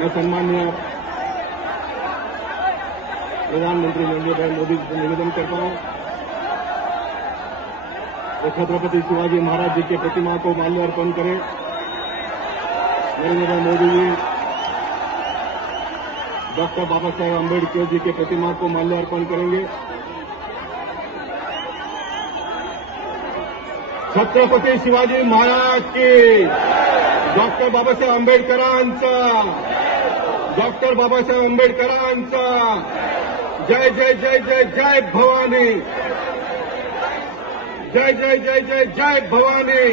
मैं सम्माननीय प्रधानमंत्री नरेंद्र भाई मोदी जी से निवेदन करता हूं कि छत्रपति शिवाजी महाराज जी की प्रतिमा को माल्यार्पण करें। नरेंद्र भाई मोदी जी डॉक्टर बाबा साहेब अम्बेडकर जी की प्रतिमा को माल्यार्पण करेंगे। छत्रपति शिवाजी महाराज की, डॉक्टर बाबासाहेब आंबेडकरांचा, डॉक्टर बाबासाहेब आंबेडकरांचा जय जय जय जय जय भवानी, जय जय जय जय जय भवानी।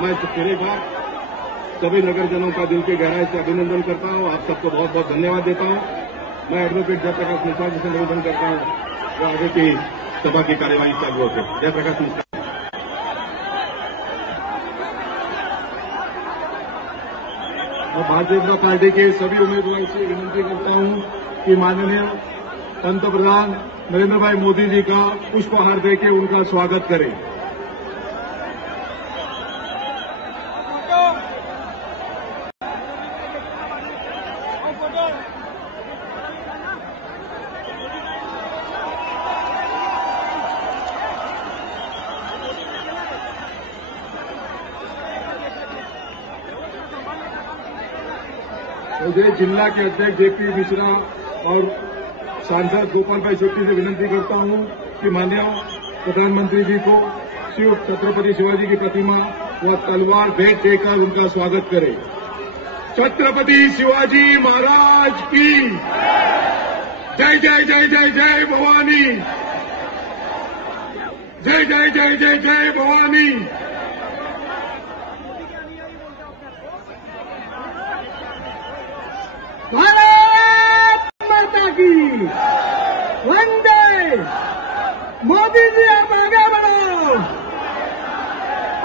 मैं फिर एक बार सभी नगरजनों का दिल की गहराई से अभिनंदन करता हूं। आप सबको बहुत बहुत धन्यवाद देता हूं। मैं एडवोकेट जयप्रकाश मिश्रा जी से निवेदन करता हूं कि आगे की सभा की कार्यवाही चालू हो सके। जयप्रकाश मिश्रा। मैं भारतीय जनता पार्टी के सभी उम्मीदवारों से विनती करता हूं कि माननीय पंतप्रधान नरेंद्र भाई मोदी जी का पुष्पहार देकर उनका स्वागत करें। मुझे जिला के अध्यक्ष जेपी मिश्रा और सांसद गोपाल भाई शेट्टी से विनती करता हूं कि माननीय प्रधानमंत्री जी को शिव छत्रपति शिवाजी की प्रतिमा व तलवार भेंट देकर उनका स्वागत करें। छत्रपति शिवाजी महाराज की जय जय जय जय जय भवानी, जय जय जय जय जय भवानी। भारत माता की वंदे। मोदी जी आप आगे बढ़ो।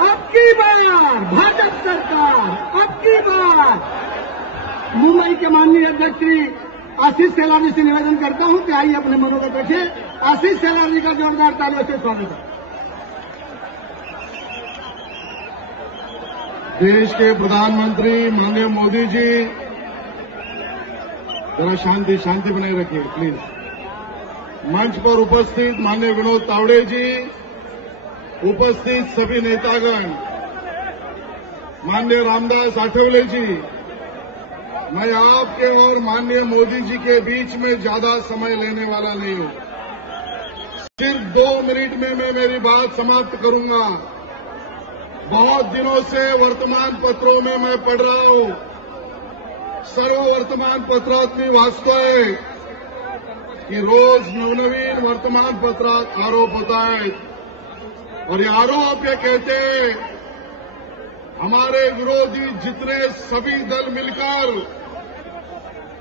अब की बार भाजपा सरकार, अब की बार। मुंबई के माननीय अध्यक्ष श्री आशीष शेलार जी से निवेदन करता हूं कि आइए अपने मनोरथ रखिए। आशीष शेलार जी का जोरदार तालियों से स्वागत है। देश के प्रधानमंत्री माननीय मोदी जी, जरा शांति बनाए रखिए प्लीज। मंच पर उपस्थित माननीय विनोद तावड़े जी, उपस्थित सभी नेतागण, माननीय रामदास आठवले जी, मैं आपके और माननीय मोदी जी के बीच में ज्यादा समय लेने वाला नहीं हूं। सिर्फ 2 मिनट में मैं मेरी बात समाप्त करूंगा। बहुत दिनों से वर्तमान पत्रों में मैं पढ़ रहा हूं, सर्व वर्तमान पत्रात मी वाचतोय की रोज नवनवीन वर्तमान पत्रात आरोप होता है और ये आरोप ये कहते हैं हमारे विरोधी जितने सभी दल मिलकर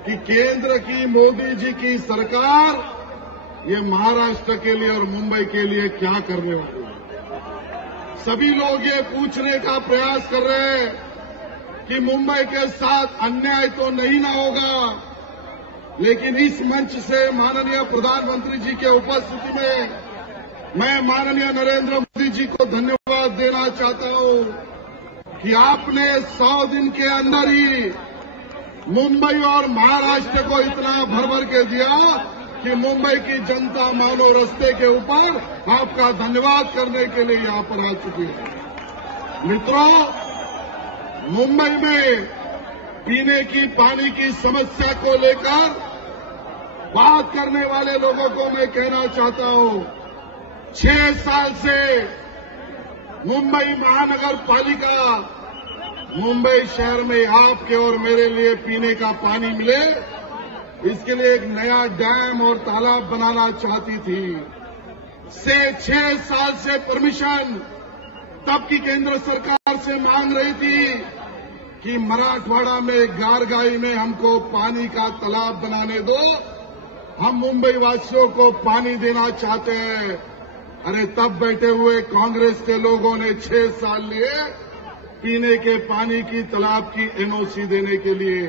कि केंद्र की मोदी जी की सरकार ये महाराष्ट्र के लिए और मुंबई के लिए क्या करने वाली है। सभी लोग ये पूछने का प्रयास कर रहे हैं कि मुंबई के साथ अन्याय तो नहीं ना होगा, लेकिन इस मंच से माननीय प्रधानमंत्री जी के उपस्थिति में मैं माननीय नरेंद्र मोदी जी को धन्यवाद देना चाहता हूं कि आपने 100 दिन के अंदर ही मुंबई और महाराष्ट्र को इतना भर के दिया कि मुंबई की जनता मानो रास्ते के ऊपर आपका धन्यवाद करने के लिए यहां पर आ चुकी है। मित्रों, मुंबई में पीने की पानी की समस्या को लेकर बात करने वाले लोगों को मैं कहना चाहता हूं, 6 साल से मुंबई महानगर पालिका मुंबई शहर में आपके और मेरे लिए पीने का पानी मिले, इसके लिए एक नया डैम और तालाब बनाना चाहती थी। 6 साल से परमिशन तब की केंद्र सरकार से मांग रही थी कि मराठवाड़ा में गारगाई में हमको पानी का तालाब बनाने दो, हम मुंबई वासियों को पानी देना चाहते हैं। अरे तब बैठे हुए कांग्रेस के लोगों ने 6 साल लिए पीने के पानी की तालाब की एनओसी देने के लिए।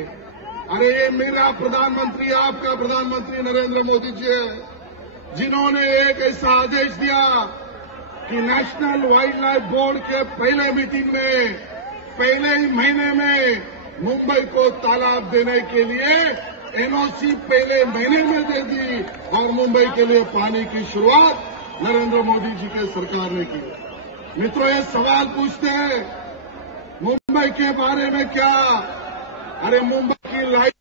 अरे ये मेरा प्रधानमंत्री, आपका प्रधानमंत्री नरेंद्र मोदी जी है, जिन्होंने एक ऐसा आदेश दिया कि नेशनल वाइल्ड लाइफ बोर्ड के पहले मीटिंग में पहले ही महीने में मुंबई को तालाब देने के लिए एनओसी पहले महीने में दे दी और मुंबई के लिए पानी की शुरुआत नरेंद्र मोदी जी के सरकार ने की। मित्रों, ये सवाल पूछते हैं मुंबई के बारे में क्या? अरे मुंबई की लाइफ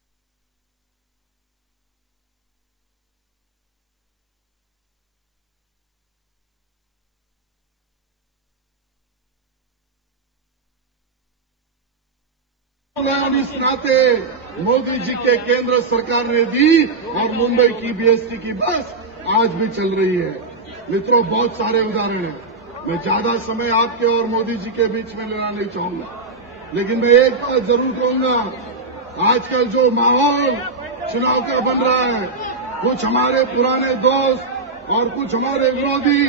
इस नाते मोदी जी के केंद्र सरकार ने दी और मुंबई की बीएसटी की बस आज भी चल रही है। मित्रों, बहुत सारे उदाहरण हैं। मैं ज्यादा समय आपके और मोदी जी के बीच में लेना नहीं चाहूंगा, लेकिन मैं एक बात जरूर कहूंगा, आजकल जो माहौल चुनाव का बन रहा है, कुछ हमारे पुराने दोस्त और कुछ हमारे विरोधी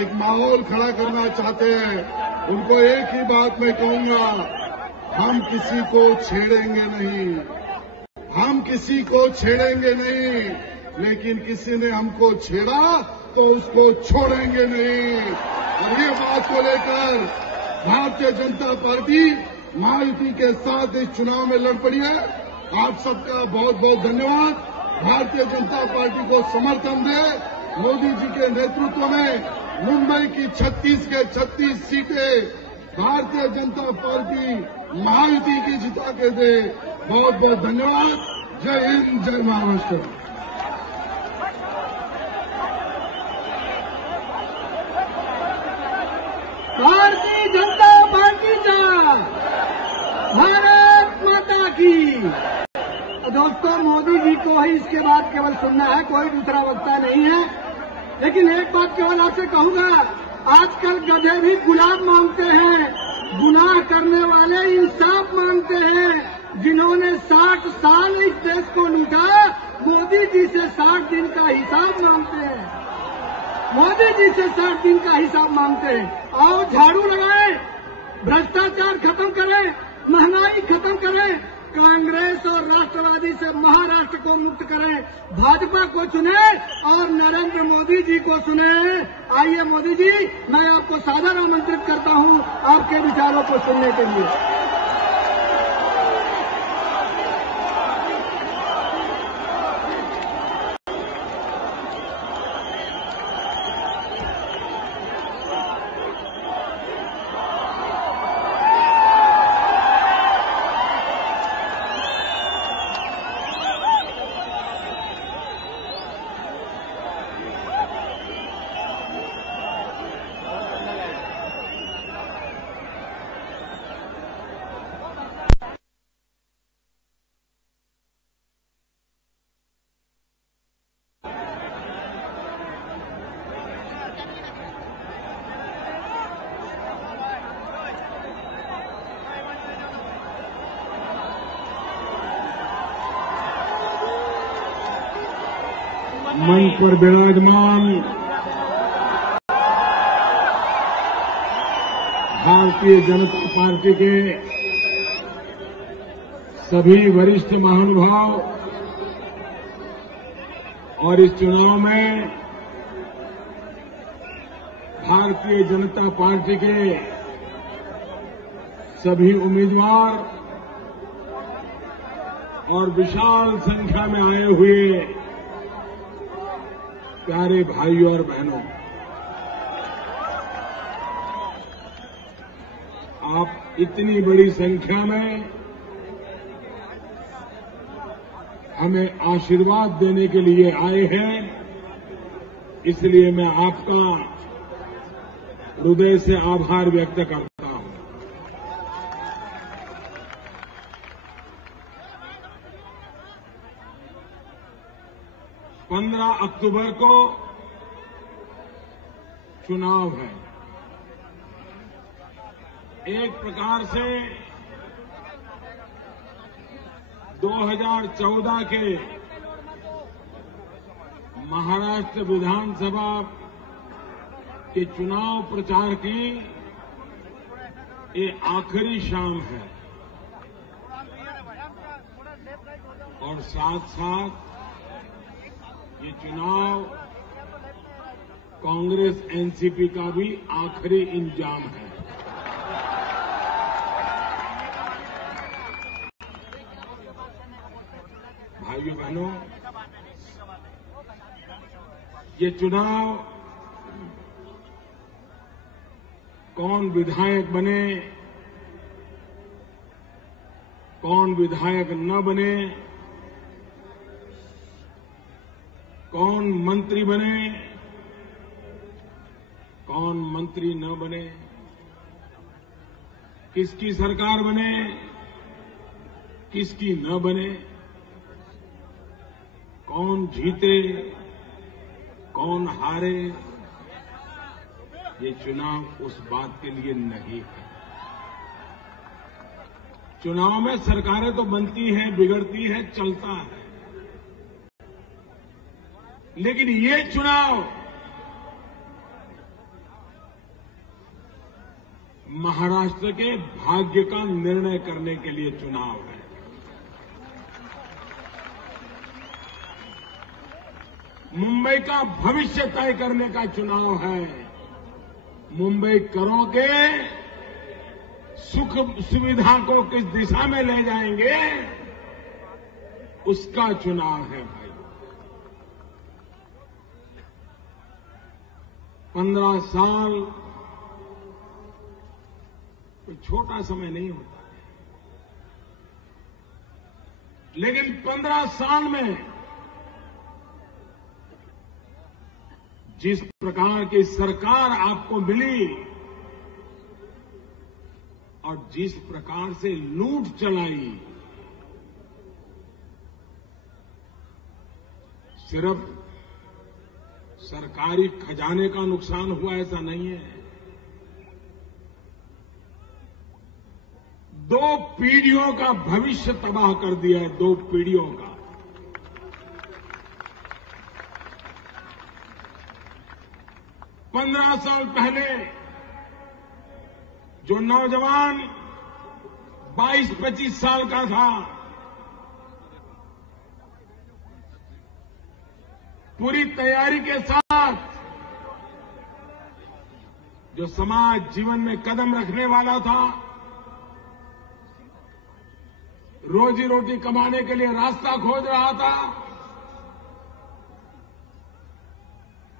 एक माहौल खड़ा करना चाहते हैं। उनको एक ही बात मैं कहूंगा, हम किसी को छेड़ेंगे नहीं, हम किसी को छेड़ेंगे नहीं, लेकिन किसी ने हमको छेड़ा तो उसको छोड़ेंगे नहीं। और ये बात को लेकर भारतीय जनता पार्टी महायुति के साथ इस चुनाव में लड़ पड़ी है। आप सबका बहुत बहुत धन्यवाद। भारतीय जनता पार्टी को समर्थन दे, मोदी जी के नेतृत्व में मुंबई की 36 के 36 सीटें भारतीय जनता पार्टी महायुति की जिता के दे। बहुत बहुत धन्यवाद। जय हिंद, जय महाराष्ट्र। भारतीय जनता पार्टीचा भारत माता की। दोस्तों, मोदी जी को ही इसके बाद केवल सुनना है, कोई दूसरा वक्ता नहीं है। लेकिन एक बात केवल आपसे कहूंगा, आजकल गधे भी गुलाब मांगते हैं, गुनाह करने वाले इंसाफ मांगते हैं। जिन्होंने 60 साल इस देश को लूटा, मोदी जी से 60 दिन का हिसाब मांगते हैं। मोदी जी से 60 दिन का हिसाब मांगते हैं। आओ झाड़ू लगाएं, भ्रष्टाचार खत्म करें, महंगाई खत्म करें, कांग्रेस और राष्ट्रवादी से महाराष्ट्र को मुक्त करें, भाजपा को चुने और नरेंद्र मोदी जी को सुने। आइए मोदी जी, मैं आपको सादर आमंत्रित करता हूं आपके विचारों को सुनने के लिए। मंच पर विराजमान भारतीय जनता पार्टी के सभी वरिष्ठ महानुभाव और इस चुनाव में भारतीय जनता पार्टी के सभी उम्मीदवार और विशाल संख्या में आए हुए प्यारे भाइयों और बहनों, आप इतनी बड़ी संख्या में हमें आशीर्वाद देने के लिए आए हैं, इसलिए मैं आपका हृदय से आभार व्यक्त करता हूं। पंद्रह अक्टूबर को चुनाव है। एक प्रकार से 2014 के महाराष्ट्र विधानसभा के चुनाव प्रचार की ये आखिरी शाम है और साथ साथ ये चुनाव कांग्रेस एनसीपी का भी आखिरी इंजाम है। भाइयों बहनों, ये चुनाव कौन विधायक बने, कौन विधायक न बने, कौन मंत्री बने, कौन मंत्री न बने, किसकी सरकार बने, किसकी न बने, कौन जीते, कौन हारे, ये चुनाव उस बात के लिए नहीं है। चुनाव में सरकारें तो बनती हैं, बिगड़ती हैं, चलता है, लेकिन ये चुनाव महाराष्ट्र के भाग्य का निर्णय करने के लिए चुनाव है। मुंबई का भविष्य तय करने का चुनाव है। मुंबई करों के सुख सुविधा को किस दिशा में ले जाएंगे, उसका चुनाव है भाई। 15 साल कोई छोटा समय नहीं होता, लेकिन 15 साल में जिस प्रकार की सरकार आपको मिली और जिस प्रकार से लूट चलाई, सिर्फ सरकारी खजाने का नुकसान हुआ ऐसा नहीं है। 2 पीढ़ियों का भविष्य तबाह कर दिया है, 2 पीढ़ियों का। पंद्रह साल पहले जो नौजवान 22-25 साल का था, पूरी तैयारी के साथ जो समाज जीवन में कदम रखने वाला था, रोजी रोटी कमाने के लिए रास्ता खोज रहा था,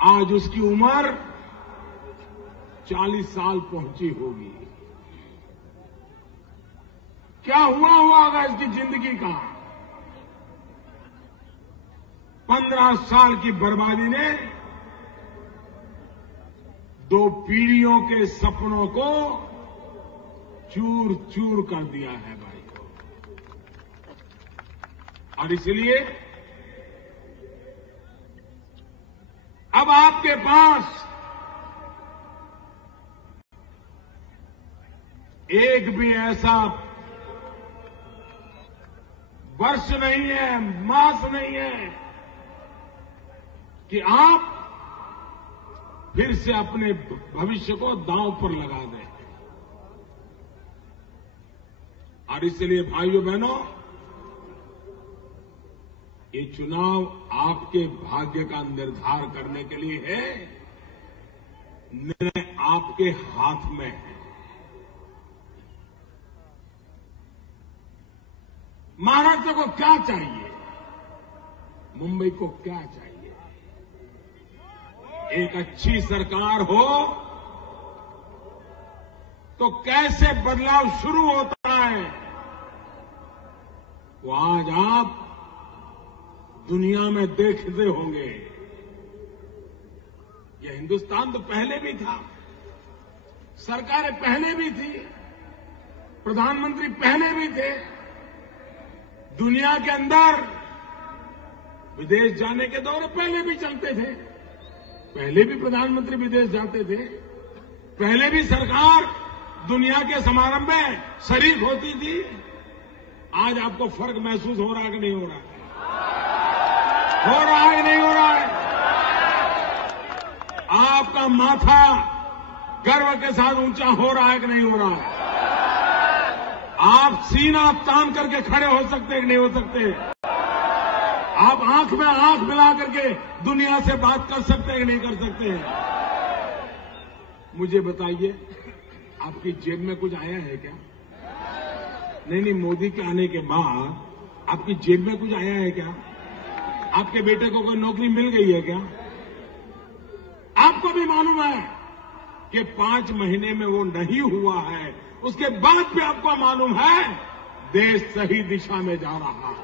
आज उसकी उम्र 40 साल पहुंची होगी। क्या हुआ होगा इसकी जिंदगी का? 15 साल की बर्बादी ने 2 पीढ़ियों के सपनों को चूर चूर कर दिया है भाई। और इसलिए अब आपके पास एक भी ऐसा वर्ष नहीं है, मास नहीं है कि आप फिर से अपने भविष्य को दांव पर लगा दें। और इसलिए भाइयों बहनों, ये चुनाव आपके भाग्य का निर्धार करने के लिए है। निर्णय आपके हाथ में है। महाराष्ट्र को क्या चाहिए, मुंबई को क्या चाहिए? एक अच्छी सरकार हो तो कैसे बदलाव शुरू होता है, वो आज आप दुनिया में देखते होंगे। यह हिंदुस्तान तो पहले भी था, सरकारें पहले भी थी, प्रधानमंत्री पहले भी थे। दुनिया के अंदर विदेश जाने के दौरे पहले भी चलते थे, पहले भी प्रधानमंत्री विदेश जाते थे, पहले भी सरकार दुनिया के समारंभ में शरीक होती थी। आज आपको फर्क महसूस हो रहा है कि नहीं हो रहा है? हो रहा है कि नहीं हो रहा है? आपका माथा गर्व के साथ ऊंचा हो रहा है कि नहीं हो रहा है? आप सीना तान करके खड़े हो सकते हैं कि नहीं हो सकते? आप आंख में आंख मिला करके दुनिया से बात कर सकते हैं कि नहीं कर सकते? मुझे बताइए, आपकी जेब में कुछ आया है क्या? नहीं, मोदी के आने के बाद आपकी जेब में कुछ आया है क्या? आपके बेटे को कोई नौकरी मिल गई है क्या? आपको भी मालूम है कि 5 महीने में वो नहीं हुआ है, उसके बाद भी आपको मालूम है देश सही दिशा में जा रहा है।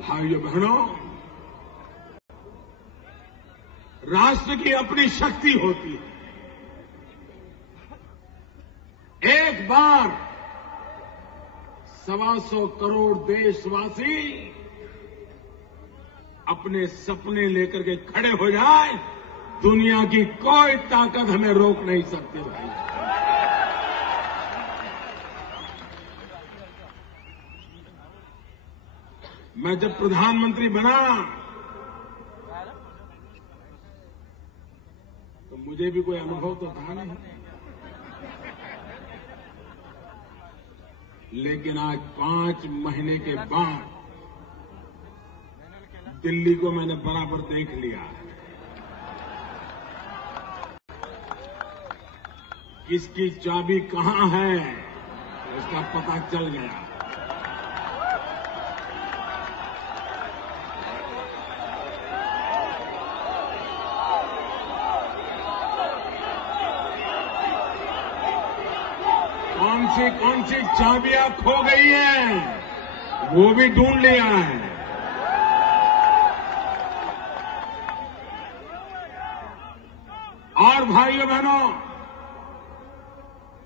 भाइयों बहनों, राष्ट्र की अपनी शक्ति होती है। एक बार 125 करोड़ देशवासी अपने सपने लेकर के खड़े हो जाए, दुनिया की कोई ताकत हमें रोक नहीं सकती। भाई, मैं जब प्रधानमंत्री बना तो मुझे भी कोई अनुभव तो था नहीं, लेकिन आज 5 महीने के बाद दिल्ली को मैंने बराबर देख लिया। किसकी चाबी कहां है उसका पता चल गया। कौन सी चाबियां खो गई हैं वो भी ढूंढ लिया है। और भाइयों बहनों,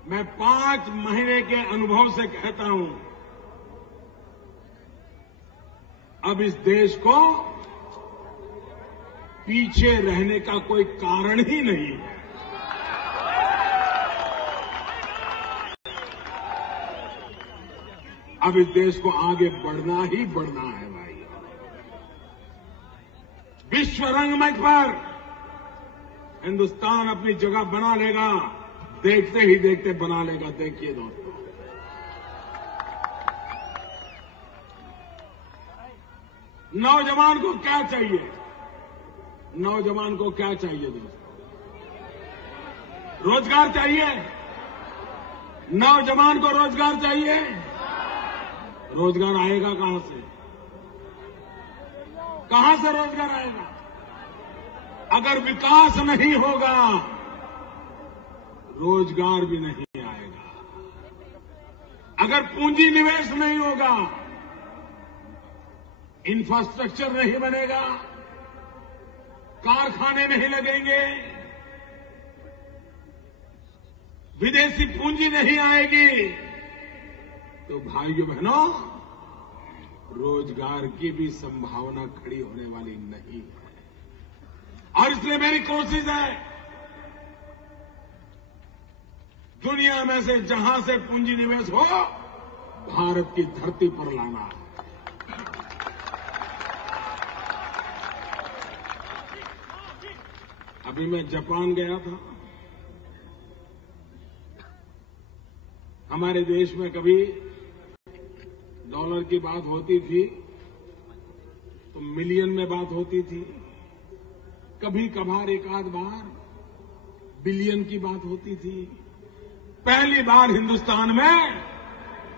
मैं 5 महीने के अनुभव से कहता हूं, अब इस देश को पीछे रहने का कोई कारण ही नहीं है। अब इस देश को आगे बढ़ना ही बढ़ना है। भाई, विश्व रंगमंच पर हिंदुस्तान अपनी जगह बना लेगा, देखते ही देखते बना लेगा। देखिए दोस्तों, नौजवान को क्या चाहिए? नौजवान को क्या चाहिए दोस्तों? रोजगार चाहिए। नौजवान को रोजगार चाहिए। रोजगार आएगा कहां से? कहां से रोजगार आएगा? अगर विकास नहीं होगा, रोजगार भी नहीं आएगा। अगर पूंजी निवेश नहीं होगा, इंफ्रास्ट्रक्चर नहीं बनेगा, कारखाने नहीं लगेंगे, विदेशी पूंजी नहीं आएगी, तो भाइयों बहनों, रोजगार की भी संभावना खड़ी होने वाली नहीं है। और इसलिए मेरी कोशिश है, दुनिया में से जहां से पूंजी निवेश हो, भारत की धरती पर लाना है। अभी मैं जापान गया था। हमारे देश में कभी डॉलर की बात होती थी तो मिलियन में बात होती थी, कभी कभार एक आध बार बिलियन की बात होती थी। पहली बार हिंदुस्तान में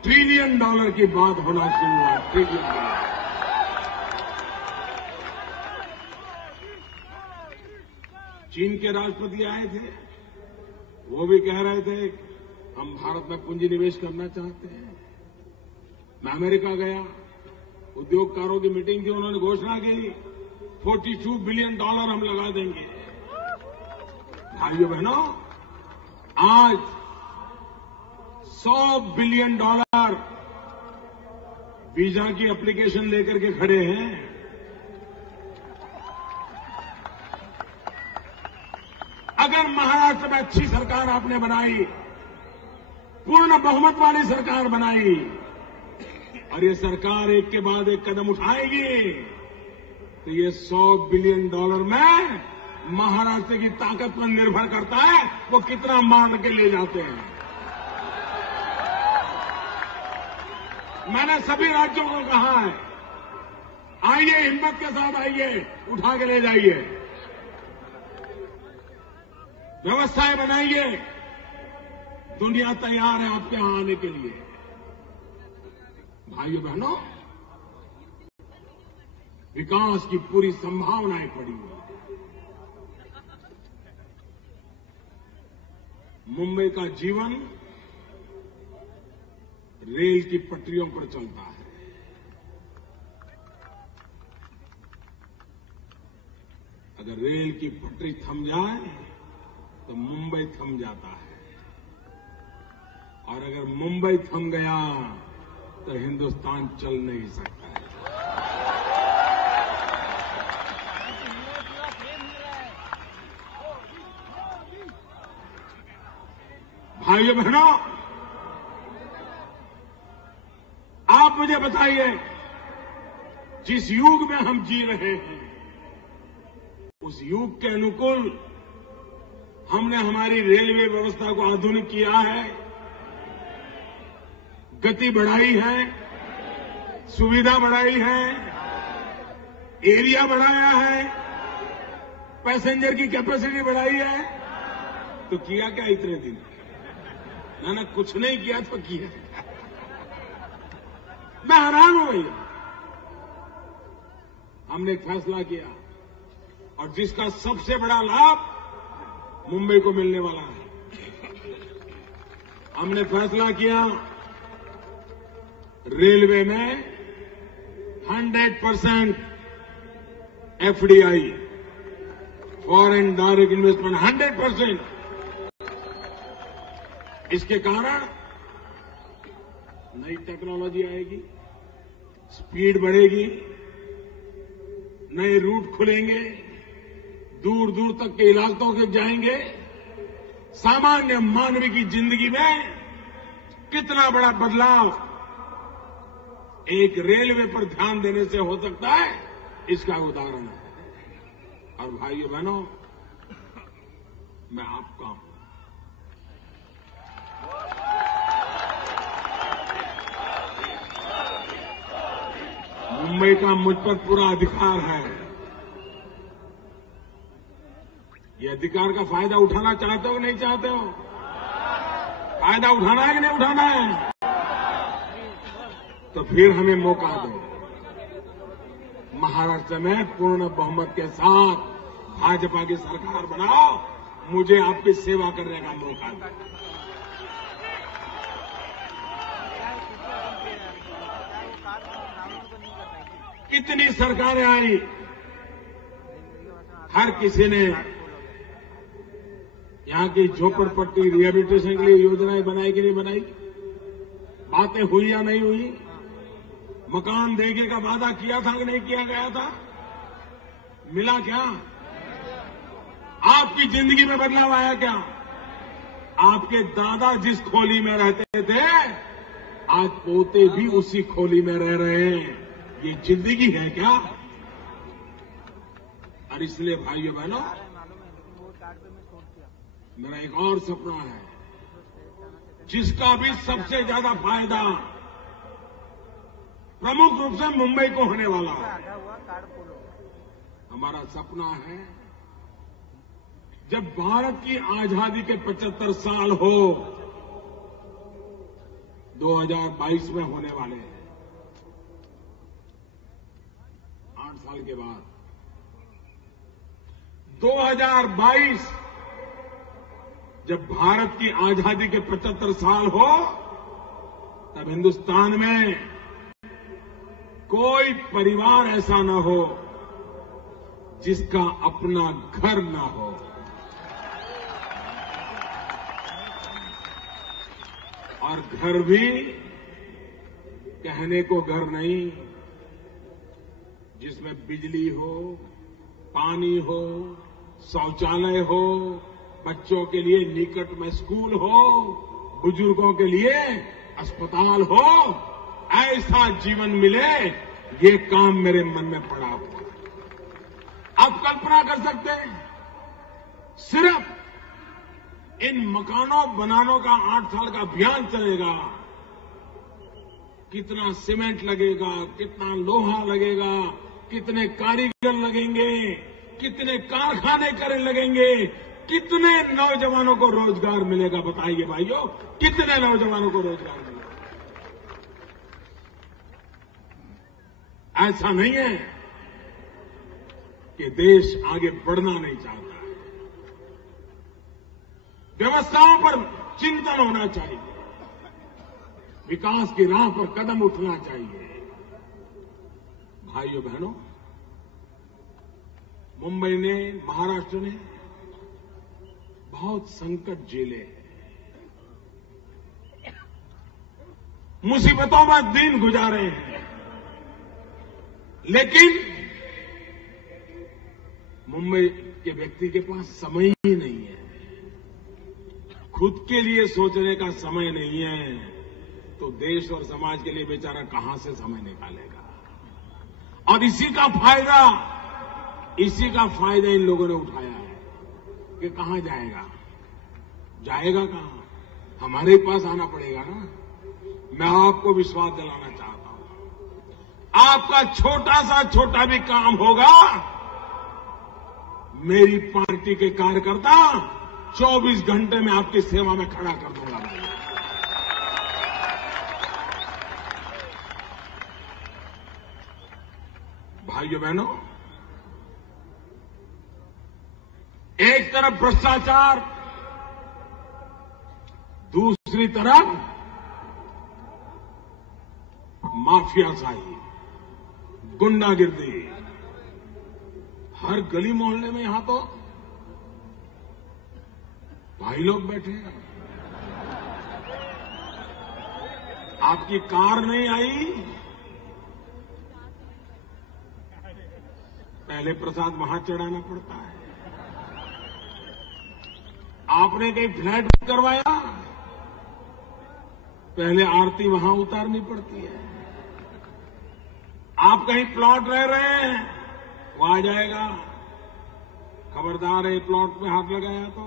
ट्रिलियन डॉलर की बात होना शुरू हुआ। Trillion dollar. चीन के राष्ट्रपति आए थे, वो भी कह रहे थे हम भारत में पूंजी निवेश करना चाहते हैं। मैं अमेरिका गया, उद्योगकारों की मीटिंग थी, उन्होंने घोषणा की 42 बिलियन डॉलर हम लगा देंगे। भाइयों बहनों, आज 100 बिलियन डॉलर वीजा की एप्लीकेशन लेकर के खड़े हैं। अगर महाराष्ट्र में अच्छी सरकार आपने बनाई पूर्ण बहुमत वाली सरकार बनाई और ये सरकार एक के बाद एक कदम उठाएगी तो ये $100 बिलियन में महाराष्ट्र की ताकत पर निर्भर करता है वो कितना मार के ले जाते हैं। मैंने सभी राज्यों को कहा है, आइए हिम्मत के साथ आइए, उठा के ले जाइए, व्यवस्थाएं बनाइए, दुनिया तैयार है आपके यहां आने के लिए। भाइयों बहनों, विकास की पूरी संभावनाएं पड़ी हुई। मुंबई का जीवन रेल की पटरियों पर चलता है। अगर रेल की पटरी थम जाए तो मुंबई थम जाता है और अगर मुंबई थम गया तो हिंदुस्तान चल नहीं सकता है। भाइयों बहनों, आप मुझे बताइए, जिस युग में हम जी रहे हैं उस युग के अनुकूल हमने हमारी रेलवे व्यवस्था को आधुनिक किया है, गति बढ़ाई है, सुविधा बढ़ाई है, एरिया बढ़ाया है, पैसेंजर की कैपेसिटी बढ़ाई है। तो किया क्या इतने दिन? ना कुछ नहीं किया तो किया। मैं हैरान हूं भैया। हमने एक फैसला किया और जिसका सबसे बड़ा लाभ मुंबई को मिलने वाला है। हमने फैसला किया रेलवे में 100% एफडीआई, फॉरेन डायरेक्ट इन्वेस्टमेंट 100%। इसके कारण नई टेक्नोलॉजी आएगी, स्पीड बढ़ेगी, नए रूट खुलेंगे, दूर दूर तक के इलाकों के जाएंगे। सामान्य मानव की जिंदगी में कितना बड़ा बदलाव एक रेलवे पर ध्यान देने से हो सकता है, इसका उदाहरण है। और भाइयों बहनों, मैं आपका हूं। मुंबई का मुझ पर पूरा अधिकार है। ये अधिकार का फायदा उठाना चाहते हो कि नहीं चाहते हो? फायदा उठाना है कि नहीं उठाना है? तो फिर हमें मौका दो। महाराष्ट्र में पूर्ण बहुमत के साथ भाजपा की सरकार बनाओ, मुझे आपकी सेवा करने का मौका दो। कितनी सरकारें आई, हर किसी ने यहां की झोपड़पट्टी रिहेबिलिटेशन के लिए योजनाएं बनाई कि नहीं बनाई? बातें हुई या नहीं हुई? मकान देने का वादा किया था कि नहीं किया गया था? मिला क्या? आपकी जिंदगी में बदलाव आया क्या? आपके दादा जिस खोली में रहते थे, आज पोते भी उसी खोली में रह रहे हैं। ये जिंदगी है क्या? और इसलिए भाइयों बहनों, मेरा एक और सपना है जिसका भी सबसे ज्यादा फायदा प्रमुख रूप से मुंबई को होने वाला है। हमारा सपना है जब भारत की आजादी के 75 साल हो, 2022 में होने वाले हैं, 8 साल के बाद 2022 जब भारत की आजादी के 75 साल हो, तब हिंदुस्तान में कोई परिवार ऐसा न हो जिसका अपना घर न हो। और घर भी कहने को घर नहीं, जिसमें बिजली हो, पानी हो, शौचालय हो, बच्चों के लिए निकट में स्कूल हो, बुजुर्गों के लिए अस्पताल हो, ऐसा जीवन मिले, ये काम मेरे मन में पड़ा हुआ। आप कल्पना कर सकते हैं, सिर्फ इन मकानों बनानों का 8 साल का अभियान चलेगा, कितना सीमेंट लगेगा, कितना लोहा लगेगा, कितने कारीगर लगेंगे, कितने कारखाने करने लगेंगे, कितने नौजवानों को रोजगार मिलेगा, बताइए भाइयों, कितने नौजवानों को रोजगार मिलेगा। ऐसा नहीं है कि देश आगे बढ़ना नहीं चाहता है, व्यवस्थाओं पर चिंतन होना चाहिए, विकास की राह पर कदम उठना चाहिए। भाइयों बहनों, मुंबई ने, महाराष्ट्र ने बहुत संकट झेले, मुसीबतों में दिन गुजारे हैं, लेकिन मुंबई के व्यक्ति के पास समय ही नहीं है, खुद के लिए सोचने का समय नहीं है, तो देश और समाज के लिए बेचारा कहां से समय निकालेगा। और इसी का फायदा इन लोगों ने उठाया है कि कहां जाएगा कहां, हमारे पास आना पड़ेगा ना। मैं आपको विश्वास दिलाना चाहता हूं, आपका छोटा भी काम होगा, मेरी पार्टी के कार्यकर्ता 24 घंटे में आपकी सेवा में खड़ा कर दूंगा। भाइयों बहनों, एक तरफ भ्रष्टाचार, दूसरी तरफ माफियाशाही, गुंडागिर्दी, हर गली मोहल्ले में यहां तो भाई लोग बैठे हैं। आपकी कार नहीं आई, पहले प्रसाद वहां चढ़ाना पड़ता है। आपने कहीं फ्लैट बुक करवाया, पहले आरती वहां उतारनी पड़ती है। आप कहीं प्लॉट रह रहे हैं, वो आ जाएगा, खबरदार है, प्लॉट में हाथ लगाया तो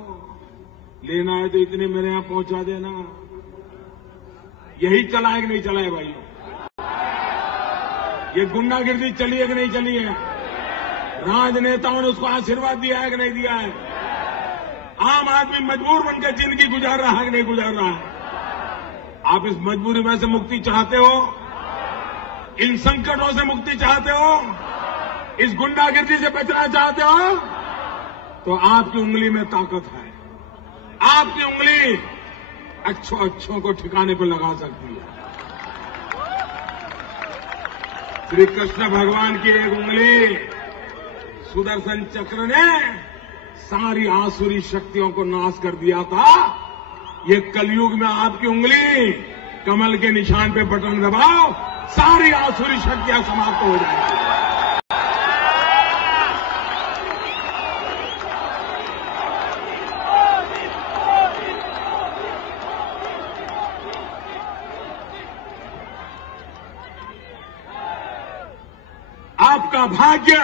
लेना है तो इतने मेरे यहां पहुंचा देना। यही चला है कि नहीं चला है भाइयों? ये गुंडागिर्दी चली है कि नहीं चली है? राजनेताओं ने उसको आशीर्वाद दिया है कि नहीं दिया है? आम आदमी मजबूर बनकर जिंदगी गुजार रहा है कि नहीं गुजार रहा है? आप इस मजबूरी में से मुक्ति चाहते हो? इन संकटों से मुक्ति चाहते हो? इस गुंडागिर्दी से बचना चाहते हो? तो आपकी उंगली में ताकत है। आपकी उंगली अच्छों को ठिकाने पर लगा सकती है। श्री कृष्ण भगवान की एक उंगली सुदर्शन चक्र ने सारी आसुरी शक्तियों को नाश कर दिया था। ये कलयुग में आपकी उंगली कमल के निशान पे बटन दबाओ, सारी आसुरी शक्तियां समाप्त हो जाएंगी। आपका भाग्य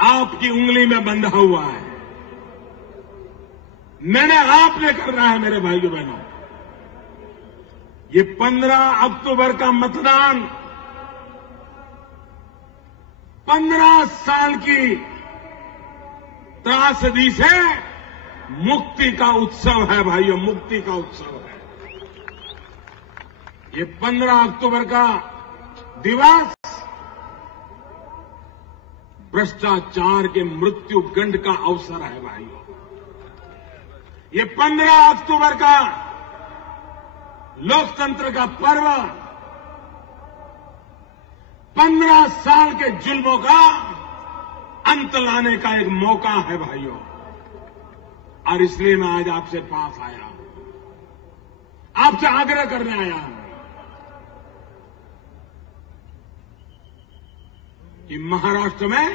आपकी उंगली में बंधा हुआ है। निर्णय आपने करना है मेरे भाइयों बहनों। ये 15 अक्टूबर का मतदान 15 साल की त्रासदी से मुक्ति का उत्सव है भाइयों, मुक्ति का उत्सव है। ये 15 अक्टूबर का दिवस भ्रष्टाचार के मृत्यु गंड का अवसर है भाइयों। ये 15 अक्टूबर का लोकतंत्र का पर्व 15 साल के जुल्मों का अंत लाने का एक मौका है भाइयों। और इसलिए मैं आज आपसे पास आया हूं, आपसे आग्रह करने आया हूं कि महाराष्ट्र में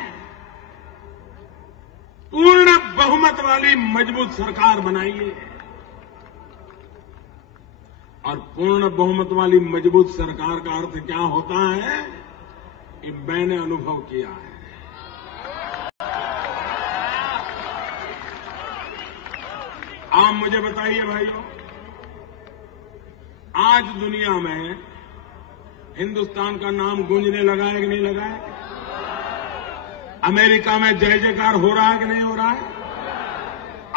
पूर्ण बहुमत वाली मजबूत सरकार बनाइए। और पूर्ण बहुमत वाली मजबूत सरकार का अर्थ क्या होता है, ये मैंने अनुभव किया है। आप मुझे बताइए भाइयों, आज दुनिया में हिंदुस्तान का नाम गूंजने लगा है कि नहीं लगा है? अमेरिका में जय जयकार हो रहा है कि नहीं हो रहा है?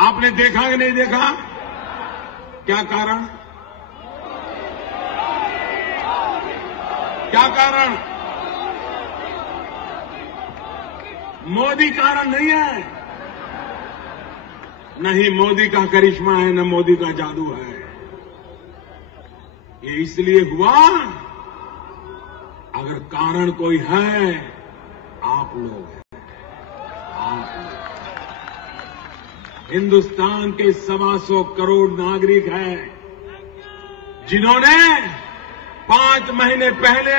आपने देखा कि नहीं देखा? क्या कारण? क्या कारण? मोदी कारण नहीं है। नहीं मोदी का करिश्मा है, न मोदी का जादू है। ये इसलिए हुआ, अगर कारण कोई है, आप लोग हैं। आप लोग। हिंदुस्तान के 125 करोड़ नागरिक हैं, जिन्होंने 5 महीने पहले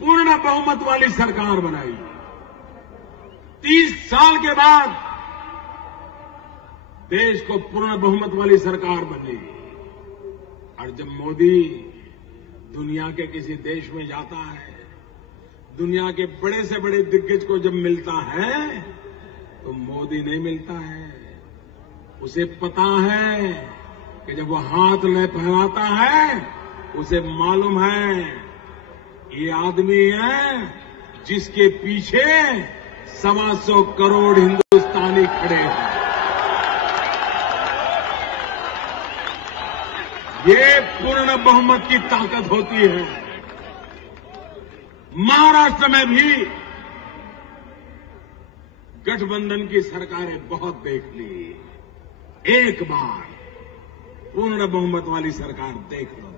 पूर्ण बहुमत वाली सरकार बनाई। 30 साल के बाद देश को पूर्ण बहुमत वाली सरकार बनी। और जब मोदी दुनिया के किसी देश में जाता है, दुनिया के बड़े से बड़े दिग्गज को जब मिलता है, तो मोदी नहीं मिलता है। उसे पता है कि जब वो हाथ ले फैलाता है, उसे मालूम है ये आदमी है जिसके पीछे 125 करोड़ हिंदुस्तानी खड़े हैं। ये पूर्ण बहुमत की ताकत होती है। महाराष्ट्र में भी गठबंधन की सरकारें बहुत देख ली। एक बार पूर्ण बहुमत वाली सरकार देख लो।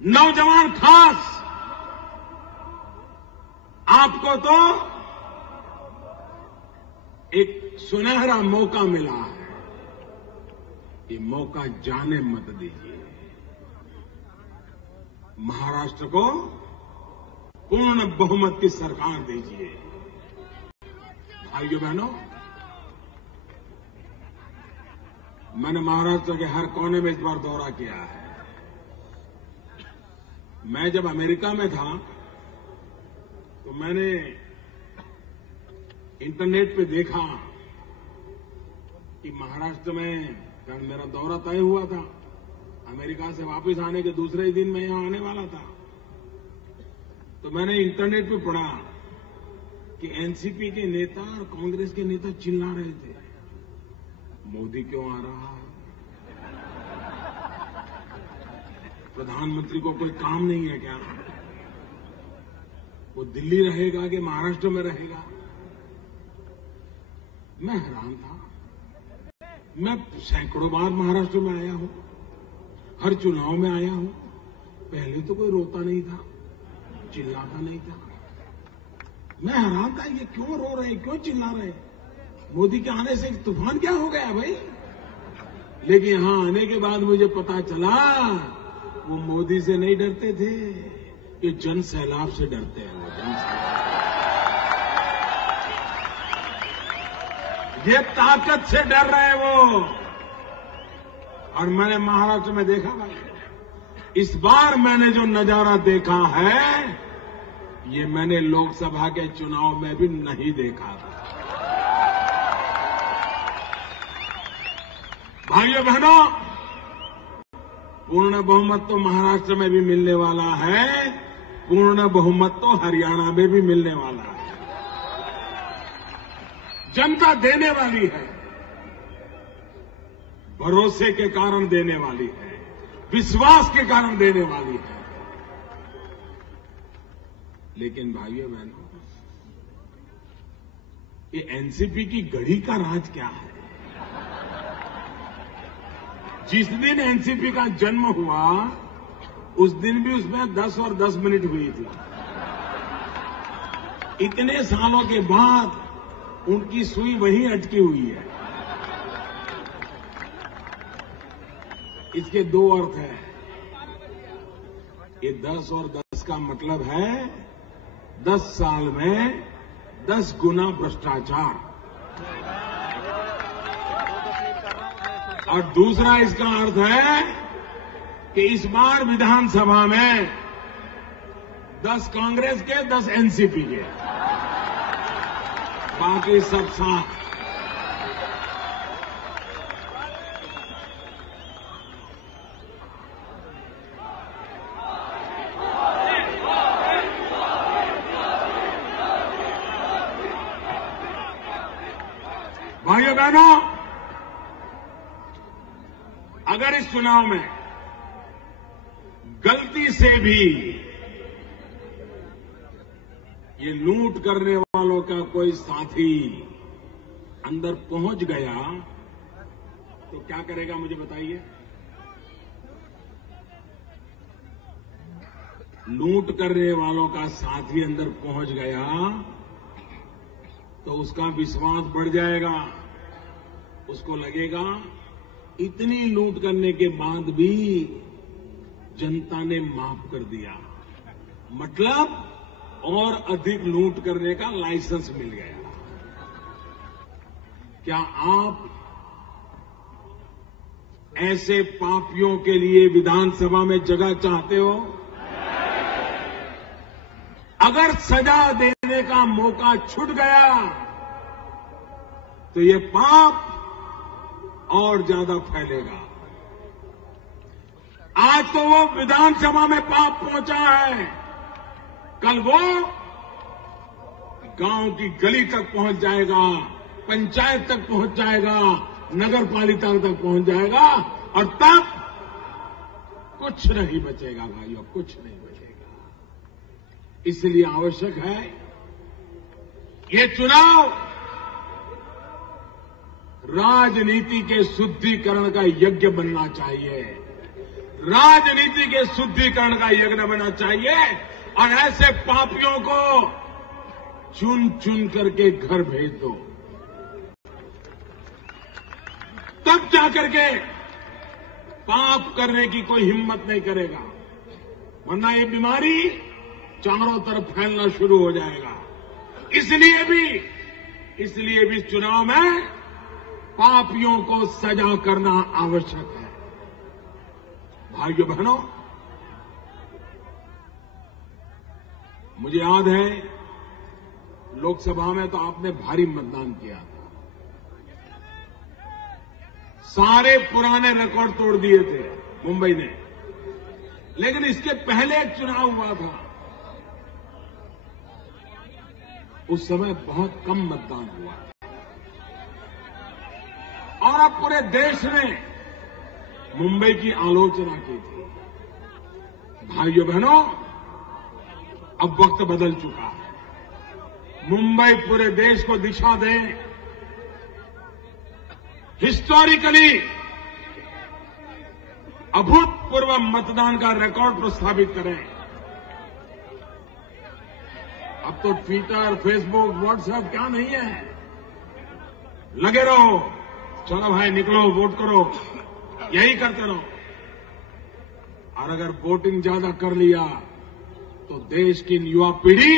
नौजवान खास, आपको तो एक सुनहरा मौका मिला है। ये मौका जाने मत दीजिए। महाराष्ट्र को पूर्ण बहुमत की सरकार दीजिए। भाइयों बहनों, मैंने महाराष्ट्र के हर कोने में इस बार दौरा किया है। मैं जब अमेरिका में था तो मैंने इंटरनेट पे देखा कि महाराष्ट्र में, कारण मेरा दौरा तय हुआ था, अमेरिका से वापस आने के दूसरे ही दिन मैं यहां आने वाला था, तो मैंने इंटरनेट पे पढ़ा कि एनसीपी के नेता और कांग्रेस के नेता चिल्ला रहे थे, मोदी क्यों आ रहा है? प्रधानमंत्री को कोई काम नहीं है क्या? वो दिल्ली रहेगा कि महाराष्ट्र में रहेगा? मैं हैरान था। मैं सैकड़ों बार महाराष्ट्र में आया हूं, हर चुनाव में आया हूं। पहले तो कोई रोता नहीं था, चिल्लाता नहीं था। मैं हैरान था, ये क्यों रो रहे, क्यों चिल्ला रहे? मोदी के आने से तूफान क्या हो गया भाई? लेकिन यहां आने के बाद मुझे पता चला वो मोदी से नहीं डरते थे, ये जन सैलाब से डरते हैं। वो जन सैलाब, ये ताकत से डर रहे वो। और मैंने महाराष्ट्र में देखा भाई, इस बार मैंने जो नजारा देखा है, ये मैंने लोकसभा के चुनाव में भी नहीं देखा था। भाइयों बहनों, पूर्ण बहुमत तो महाराष्ट्र में भी मिलने वाला है, पूर्ण बहुमत तो हरियाणा में भी मिलने वाला है। जनता देने वाली है, भरोसे के कारण देने वाली है, विश्वास के कारण देने वाली है। लेकिन भाइयों बहनों, ये एनसीपी की घड़ी का राज क्या है? जिस दिन एनसीपी का जन्म हुआ, उस दिन भी उसमें 10 और 10 मिनट हुई थी। इतने सालों के बाद उनकी सुई वहीं अटकी हुई है। इसके दो अर्थ हैं। ये 10 और 10 का मतलब है 10 साल में 10 गुना भ्रष्टाचार। और दूसरा इसका अर्थ है कि इस बार विधानसभा में 10 कांग्रेस के, 10 एनसीपी के, बाकी सब साथ। भाइयों बहनों, अगर इस चुनाव में गलती से भी ये लूट करने वालों का कोई साथी अंदर पहुंच गया तो क्या करेगा मुझे बताइए? लूट करने वालों का साथी अंदर पहुंच गया तो उसका विश्वास बढ़ जाएगा। उसको लगेगा इतनी लूट करने के बाद भी जनता ने माफ कर दिया, मतलब और अधिक लूट करने का लाइसेंस मिल गया। क्या आप ऐसे पापियों के लिए विधानसभा में जगह चाहते हो? अगर सजा देने का मौका छूट गया तो ये पाप और ज्यादा फैलेगा। आज तो वो विधानसभा में पाप पहुंचा है, कल वो गांव की गली तक पहुंच जाएगा, पंचायत तक पहुंच जाएगा, नगर पालिका तक पहुंच जाएगा और तब कुछ नहीं बचेगा भाइयों, कुछ नहीं बचेगा। इसलिए आवश्यक है ये चुनाव राजनीति के शुद्धिकरण का यज्ञ बनना चाहिए। राजनीति के शुद्धिकरण का यज्ञ बनना चाहिए और ऐसे पापियों को चुन चुन करके घर भेज दो, तब जाकर के पाप करने की कोई हिम्मत नहीं करेगा, वरना ये बीमारी चारों तरफ फैलना शुरू हो जाएगा। इसलिए भी चुनाव में पापियों को सजा करना आवश्यक है। भाइयों बहनों, मुझे याद है लोकसभा में तो आपने भारी मतदान किया था, सारे पुराने रिकॉर्ड तोड़ दिए थे मुंबई ने। लेकिन इसके पहले एक चुनाव हुआ था, उस समय बहुत कम मतदान हुआ और अब पूरे देश ने मुंबई की आलोचना की थी। भाइयों बहनों, अब वक्त बदल चुका है। मुंबई पूरे देश को दिशा दे, हिस्टोरिकली अभूतपूर्व मतदान का रिकॉर्ड प्रस्थापित करें। अब तो ट्विटर, फेसबुक, व्हाट्सएप क्या नहीं है, लगे रहो, चलो भाई निकलो वोट करो, यही करते रहो। और अगर वोटिंग ज्यादा कर लिया तो देश की युवा पीढ़ी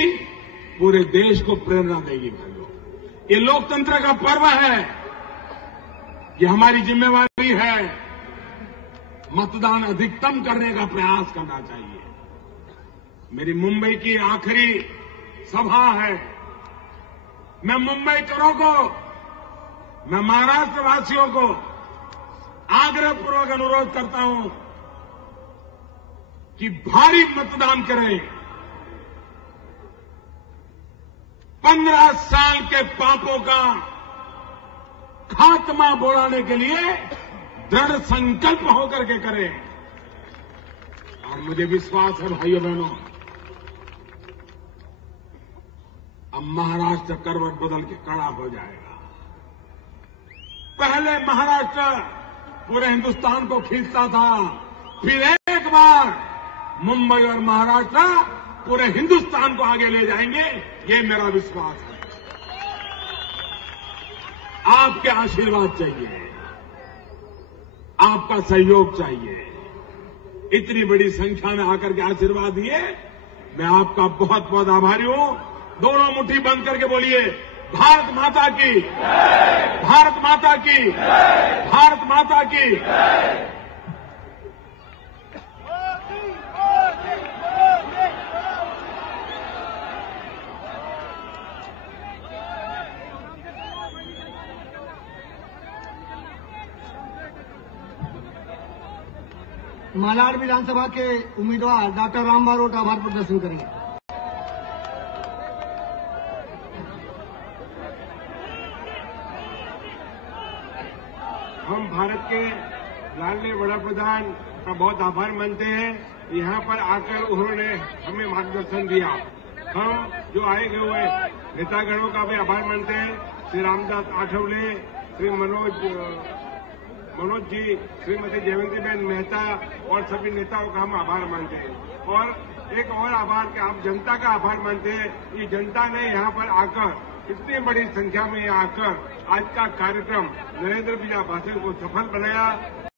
पूरे देश को प्रेरणा देगी। भाइयों, ये लोकतंत्र का पर्व है, ये हमारी जिम्मेवारी है। मतदान अधिकतम करने का प्रयास करना चाहिए। मेरी मुंबई की आखिरी सभा है। मैं मुंबईकरों को, मैं महाराष्ट्र वासियों को आग्रहपूर्वक अनुरोध करता हूं कि भारी मतदान करें। 15 साल के पापों का खात्मा बोलाने के लिए दृढ़ संकल्प होकर के करें। और मुझे विश्वास है भाइयों बहनों, अब महाराष्ट्र करवट बदल के खड़ा हो जाएगा। पहले महाराष्ट्र पूरे हिंदुस्तान को खींचता था, फिर एक बार मुंबई और महाराष्ट्र पूरे हिंदुस्तान को आगे ले जाएंगे, ये मेरा विश्वास है। आपके आशीर्वाद चाहिए, आपका सहयोग चाहिए। इतनी बड़ी संख्या में आकर के आशीर्वाद दिए, मैं आपका बहुत बहुत आभारी हूं। दोनों मुट्ठी बंद करके बोलिए, भारत माता की, भारत माता की, भारत माता की। मालाड विधानसभा के उम्मीदवार डॉक्टर राम बारोट आभार प्रदर्शन करेंगे। हम भारत के लाडले बड़ा प्रधान का बहुत आभार मानते हैं। यहाँ पर आकर उन्होंने हमें मार्गदर्शन दिया। हम जो आए गए हुए नेतागणों का भी आभार मानते हैं। श्री रामदास आठवले, श्री मनोज जी, श्रीमती जयवंतीबेन मेहता और सभी नेताओं का हम आभार मानते हैं। और एक और आभार कि आप जनता का आभार मानते हैं। ये जनता ने यहाँ पर आकर इतनी बड़ी संख्या में यहाँ आकर आज का कार्यक्रम नरेंद्र बिना भाषण को सफल बनाया।